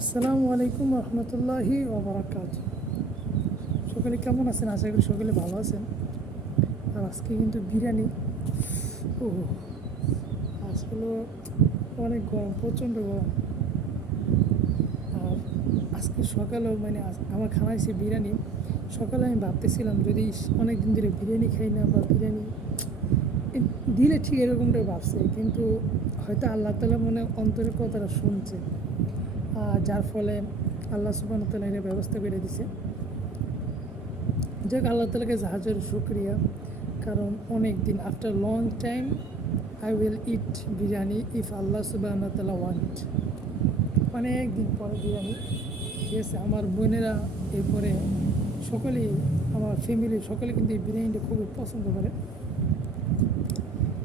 আসসালামু আলাইকুম রহমতুল্লাহি ওবরাকাত। সকলে কেমন আছেন? আশা করি সকলে ভালো আছেন। আর আজকে কিন্তু বিরিয়ানি, ও আজগুলো অনেক গরম, প্রচণ্ড গরম। আর আজকে সকালেও মানে আমার খানা হয়েছে বিরিয়ানি। সকালে আমি ভাবতেছিলাম যদি অনেক দিন ধরে বিরিয়ানি খাই না, বা বিরিয়ানি দিলে ঠিক এরকমটাই ভাবছে, কিন্তু হয়তো আল্লাহ তালা মনে অন্তরের কথাটা শুনছে, যার ফলে আল্লাহ সুবহানাহু ওয়া তাআলা এর ব্যবস্থা করে দিছে। যাক, আল্লাহ তালাকে হাজার শুক্রিয়া, কারণ অনেক দিন after long time I will eat biryani if আল্লাহ সুবহানাহু ওয়া তাআলা ওয়ান্ট। অনেক দিন পরে বিরিয়ানি। ঠিক আছে, আমার বোনেরা, এরপরে সকলেই, আমার ফ্যামিলির সকলে কিন্তু এই বিরিয়ানিটা খুবই পছন্দ করে।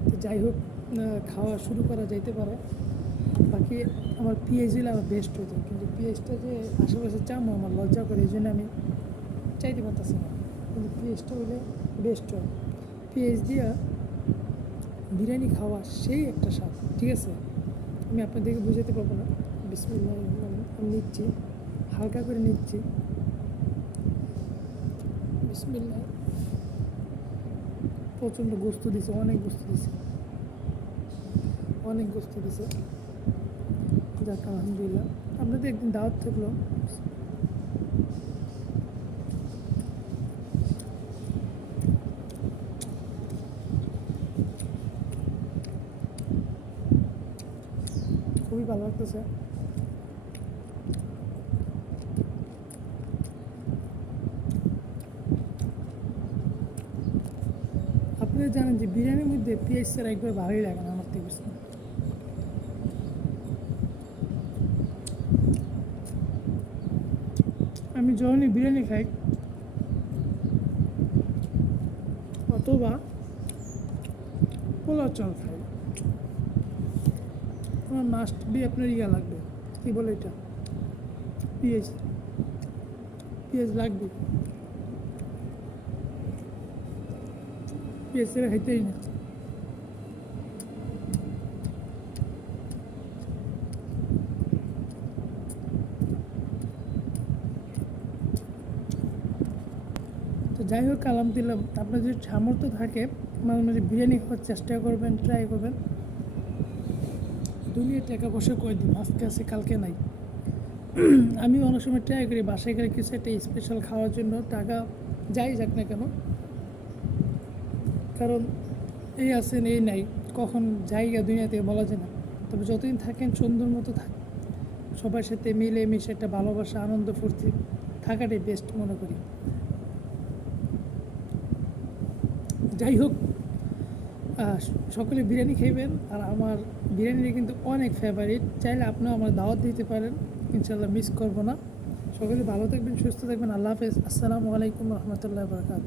তো যাই হোক, খাওয়া শুরু করা যাইতে পারে। বাকি আমার পিএইচ দিলে আমার বেস্ট হতো, কিন্তু পিএইচটা যে আশেপাশে চামো আমার লজ্জা করে, এই জন্য আমি চাইতে পারতেছি না। কিন্তু পিএইচটা হলে বেস্ট হয়। পিএইচ দিয়া বিরিয়ানি খাওয়া সেই একটা স্বাদ। ঠিক আছে, আমি আপনাদেরকে বুঝাতে পারবো না। বিসমিল্লাহ, আমি নিচ্ছি, হালকা করে নিচ্ছি। বিসমিল্লাহ। প্রচণ্ড গোস্ত দিছে, অনেক গোস্ত দিছে, অনেক গোস্ত দিছে। যাক, আলহামদুলিল্লাহ। আপনাদের একদিন দাওয়াত থাকলো। খুবই ভালো লাগতেছে। আপনারা জানেন যে বিরিয়ানির মধ্যে পেঁয়াজ ছাড়া একবার ভালোই লাগে না আমার থেকে বেশি। আমি যখনই বিরিয়ানি খাই অথবা পোলাও চাল খাই, আমার মাস্ট বি আপনার ইয়া লাগবে, কী বলে এটা, পেঁয়াজ। পেঁয়াজ লাগবে, পেঁয়াজ ছাড়া খাইতেই না। তো যাই হোক, আলহামদুলিল্লাহ। আপনার যদি সামর্থ্য থাকে মাঝে মাঝে বিরিয়ানি খাওয়ার চেষ্টা করবেন, ট্রাই করবেন। দুনিয়া টাকা পয়সা কয়দিন, আজকে আছে কালকে নাই। আমি অনেক সময় ট্রাই করি বাসায় গেলে কিছু একটা স্পেশাল খাওয়ার জন্য, টাকা যাই যাক না কেন, কারণ এই আছেন এই নাই, কখন জায়গা দুনিয়াতে বলা যায় না। তবে যতদিন থাকেন সুন্দর মতো থাক, সবার সাথে মিলে মিশে একটা ভালোবাসা, আনন্দ ফুর্তি থাকাটাই বেস্ট মনে করি। যাই হোক, সকলে বিরিয়ানি খাইবেন। আর আমার বিরিয়ানিটা কিন্তু অনেক ফেভারিট, চাইলে আপনিও আমার দাওয়াত দিতে পারেন, ইনশাল্লাহ মিস করবো না। সকলে ভালো থাকবেন, সুস্থ থাকবেন। আল্লাহ হাফেজ। আসসালামু আলাইকুম রহমতুল্লাহ বরকাত।